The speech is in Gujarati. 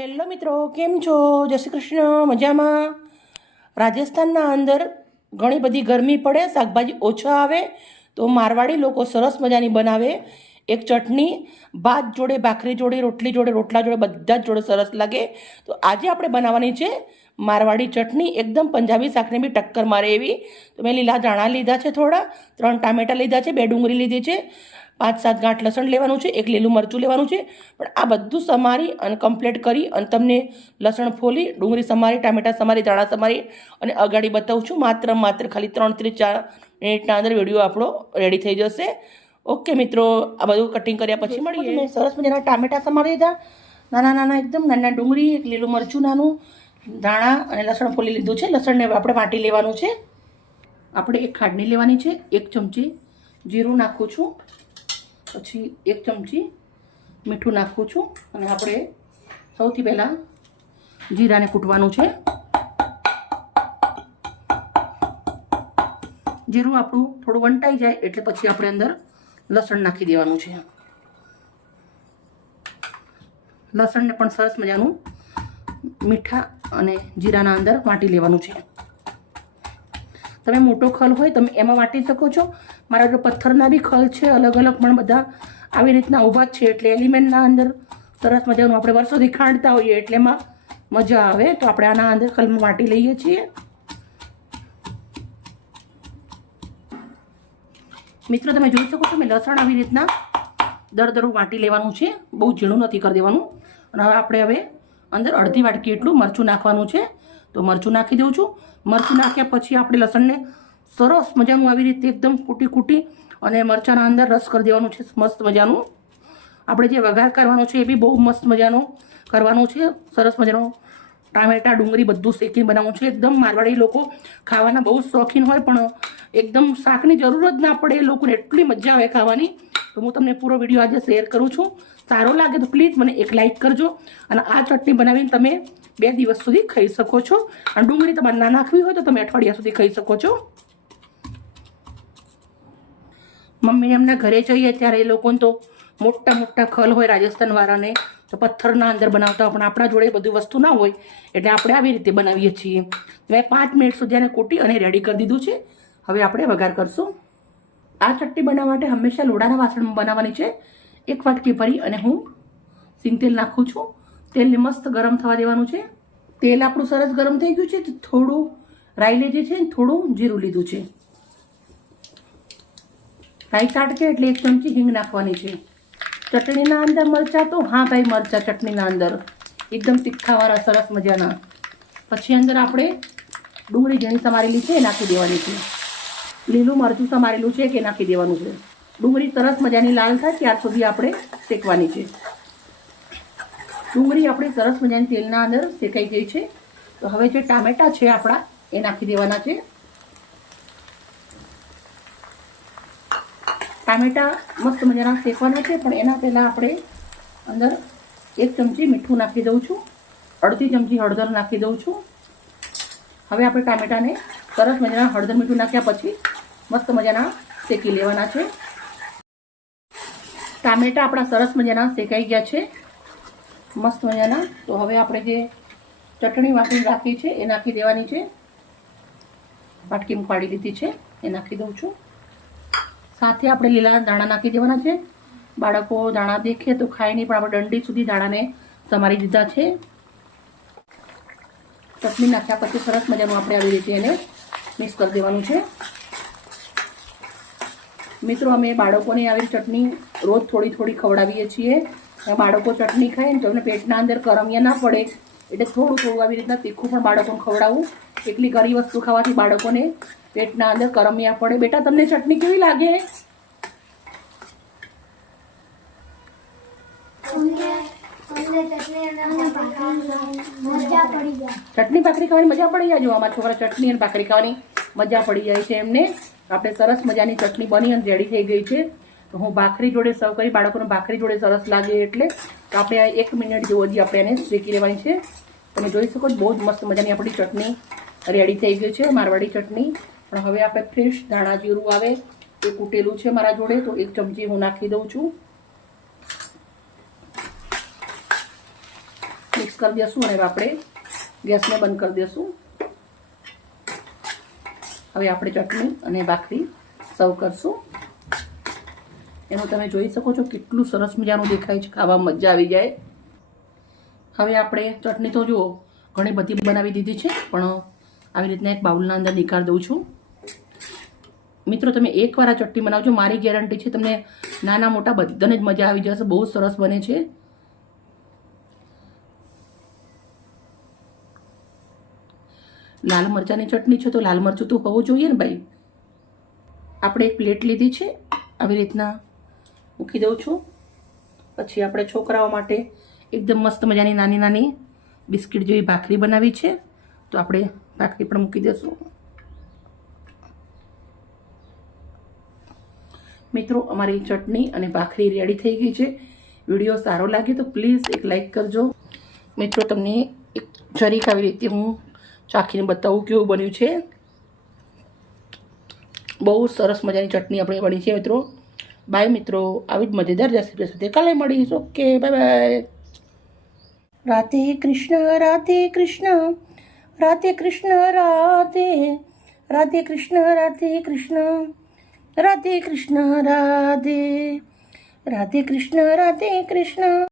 હેલો મિત્રો, કેમ છો? જય શ્રી કૃષ્ણ. મજામાં? રાજસ્થાનના અંદર ઘણી બધી ગરમી પડે, શાકભાજી ઓછા આવે તો મારવાડી લોકો સરસ મજાની બનાવે એક ચટણી. ભાત જોડે, ભાખરી જોડે, રોટલી જોડે, રોટલા જોડે, બધા જ જોડે સરસ લાગે. તો આજે આપણે બનાવવાની છે મારવાડી ચટણી, એકદમ પંજાબી શાકને બી ટક્કર મારે એવી. તો મેં લીલા ધાણા લીધા છે, થોડા 3 ટામેટાં લીધા છે, 2 ડુંગળી લીધી છે, 5-7 ગાંઠ લસણ લેવાનું છે, 1 લીલું મરચું લેવાનું છે. પણ આ બધું સમારી અને કમ્પ્લીટ કરી અને તમને લસણ ફોલી, ડુંગળી સમારી, ટામેટાં સમારી, ધાણા સમારી અને અગાડી બતાવું છું. માત્ર ખાલી 3-4 મિનિટના અંદર વિડીયો આપણો રેડી થઈ જશે. ઓકે મિત્રો, આ બધું કટિંગ કર્યા પછી મળીએ. મેં સરસ મજાના ટામેટાં સમારી દીધા, નાના એકદમ નાના ડુંગળી, 1 લીલું મરચું નાનું, ધાણા અને લસણ ફોલી લીધું છે. લસણને આપણે વાટી લેવાનું છે. આપણે એક ખાંડણી લેવાની છે, 1 ચમચી જીરું નાખું છું, પછી 1 ચમચી મીઠું નાખું છું અને આપણે સૌથી પહેલાં જીરાને કૂટવાનું છે. જીરું આપણું થોડું વંટાઈ જાય એટલે પછી આપણે અંદર લસણ નાખી દેવાનું છે. લસણને પણ સરસ મજાનું મીઠા અને જીરાના અંદર વાટી લેવાનું છે. તમે મોટો ખલ હોય તમે એમાં વાટી શકો છો. મારા જો પથ્થરના બી ખલ છે, અલગ પણ બધા આવી રીતના ઊભા જ છે, એટલે એલિમેન્ટના અંદર સરસ મજાનું આપણે વર્ષોથી ખાંડતા હોઈએ એટલે એમાં મજા આવે. તો આપણે આના અંદર ખલમાં વાટી લઈએ છીએ. મિત્રો, તમે જોઈ શકો છો મેં લસણ આવી રીતના દરદરું વાટી લેવાનું છે, બહુ ઝીણું નથી કરી દેવાનું. અને હવે અંદર અડધી વાટકી એટલું મરચું નાખવાનું છે. તો મરચું નાખી દઉં છું. મરચું નાખ્યા પછી આપણે લસણને સરસ મજાનું આવી રીતે એકદમ કૂટી અને મરચાંના અંદર રસ કરી દેવાનું છે મસ્ત મજાનું. આપણે જે વઘાર કરવાનો છે એ બી બહુ મસ્ત મજાનો કરવાનો છે. સરસ મજાનો ટામેટાં, ડુંગળી બધું શેકીને બનાવવાનું છે. એકદમ મારવાડી લોકો ખાવાના બહુ શોખીન હોય, પણ એકદમ શાકની જરૂર જ ના પડે. એ લોકોને એટલી મજા આવે ખાવાની. તો હું તમને પૂરો વિડીયો આજે શેર કરું છું. સારો લાગે તો પ્લીઝ મને એક લાઇક કરજો. અને આ ચટણી બનાવીને તમે 2 દિવસ સુધી ખાઈ શકો છો. અને ડુંગળી તમારે ના નાખવી હોય તો તમે અઠવાડિયા સુધી ખાઈ શકો છો. મમ્મી એમના ઘરે જઈએ ત્યારે એ લોકોને તો મોટા ખલ હોય રાજસ્થાન વાળાને, તો પથ્થરના અંદર બનાવતા હોય, પણ આપણા જોડે બધી વસ્તુ ના હોય એટલે આપણે આવી રીતે બનાવીએ છીએ. મેં 5 મિનિટ સુધી આને કૂટી અને રેડી કરી દીધું છે. હવે આપણે વઘાર કરશું. આ ચટણી બનાવવા માટે હંમેશા લોડાના વાસણમાં બનાવવાની છે. 1 વાટકી ભરી અને હું સિંગ તેલ નાખું છું. તેલને મસ્ત ગરમ થવા દેવાનું છે. તેલ આપણું સરસ ગરમ થઈ ગયું છે. તો થોડું રાઈ લીધી છે, થોડું જીરું લીધું છે. રાઈ ચાટકે એટલે 1 ચમચી હિંગ નાખવાની છે. ચટણીના અંદર મરચાં તો હા ભાઈ, મરચાં ચટણીના અંદર એકદમ તીખાવાળા સરસ મજાના. પછી અંદર આપણે ડુંગળી ઝીણી સમારેલી છે એ નાખી દેવાની છે. લીલું મરચું સમારેલું છે કે નાખી દેવાનું છે. ડુંગળી સરસ મજાની લાલ થાય ત્યાર સુધી આપણે શેકવાની છે. ડુંગળી આપણી સરસ મજાની તેલના અંદર શેકાઈ ગઈ છે. તો હવે જે ટામેટાં છે આપણા એ નાખી દેવાના છે. ટામેટાં મસ્ત મજાના શેકવાના છે, પણ એના પહેલાં આપણે અંદર 1 ચમચી મીઠું નાખી દઉં છું, અડધી ચમચી હળદર નાખી દઉં છું. હવે આપણે ટામેટાને સરસ મજાના હળદર મીઠું નાખ્યા પછી મસ્ત મજાના શેકી લેવાના છે. ટામેટાં આપણા સરસ મજાના શેકાઈ ગયા છે, મસ્ત મજાના. તો હવે આપણે જે ચટણી વાટી રાખી છે એ નાખી દેવાની છે. વાટકીમાં પાડી લીધી છે એ નાખી દઉં છું. સાથે આપણે લીલા દાણા નાખી દેવાના છે. બાળકો દાણા દેખે તો ખાય નહીં, પણ આપણે દંડી સુધી દાણાને સમારી દીધા છે. ચટણી નાખ્યા પછી સરસ મજાનું આપણે આવી રીતે એને મિક્સ કરી દેવાનું છે. મિત્રો, અમે બાળકોને આવી ચટણી રોજ થોડી ખવડાવીએ છીએ. બાળકો ચટણી ખાય ને તો એમને પેટના અંદર કરમિયા ના પડે એટલે થોડું આવી રીતના તીખું પણ બાળકોને ખવડાવવું. એટલી ઘણી વસ્તુ ખાવાથી બાળકોને પેટના અંદર કરમિયા પડે. બેટા, તમને ચટણી કેવી લાગે? ચટણી ભાખરી ખાવાની મજા પડી જાય. જો અમારા છોકરા ચટણી અને ભાખરી ખાવાની મજા પડી જાય છે એમને. આપણે સરસ મજાની ચટણી બની અને રેડી થઈ ગઈ છે. તો હું ભાખરી જોડે સર્વ કરી, બાળકોને ભાખરી જોડે સરસ લાગે એટલે. તો આપણે 1 મિનિટ જેવો હજી આપણે એને શેકી લેવાની છે. તમે જોઈ શકો છો બહુ જ મસ્ત મજાની આપણી ચટણી રેડી થઈ ગઈ છે, મારવાડી ચટણી. પણ હવે આપણે ફ્રેશ ધાણા જીરું આવે એ કૂટેલું છે મારા જોડે, તો 1 ચમચી હું નાખી દઉં છું. મિક્સ કરી દઈશું અને આપણે ગેસને બંધ કરી દઈશું. હવે આપણે ચટણી અને ભાખરી સર્વ કરશું. એનું તમે જોઈ શકો છો કેટલું સરસ મજાનું દેખાય છે, ખાવામાં મજા આવી જાય. હવે આપણે ચટણી તો જુઓ ઘણી બધી બનાવી દીધી છે, પણ આવી રીતના એક બાઉલના અંદર નીકાળી દઉં છું. મિત્રો તમે એકવાર આ ચટણી બનાવજો, મારી ગેરંટી છે તમને નાના મોટા બધાને જ મજા આવી જશે. બહુ સરસ બને છે. લાલ મરચાંની ચટણી છે તો લાલ મરચું તો હોવું જોઈએ ને ભાઈ. આપણે એક પ્લેટ લીધી છે, આવી રીતના મૂકી દઉં છું. પછી આપણે છોકરાઓ માટે એકદમ મસ્ત મજાની નાની નાની બિસ્કિટ જેવી ભાખરી બનાવી છે, તો આપણે ભાખરી પણ મૂકી દઈશું. મિત્રો અમારી ચટણી અને ભાખરી રેડી થઈ ગઈ છે. વિડીયો સારો લાગે તો પ્લીઝ એક લાઈક કરજો. મિત્રો તમને એક જરીક આવી રીતે હું ચાખીને બતાવું કેવું બન્યું છે. બહુ સરસ મજાની ચટણી આપણી બની છે મિત્રો. બાય મિત્રો, આવી જ મજેદાર રેસીપી સાથે કાલે મળીશ. Okay, bye bye. Radhe Krishna Radhe Krishna Radhe Krishna Radhe Radhe Krishna Radhe Krishna Radhe Krishna Radhe Radhe Krishna Radhe Krishna.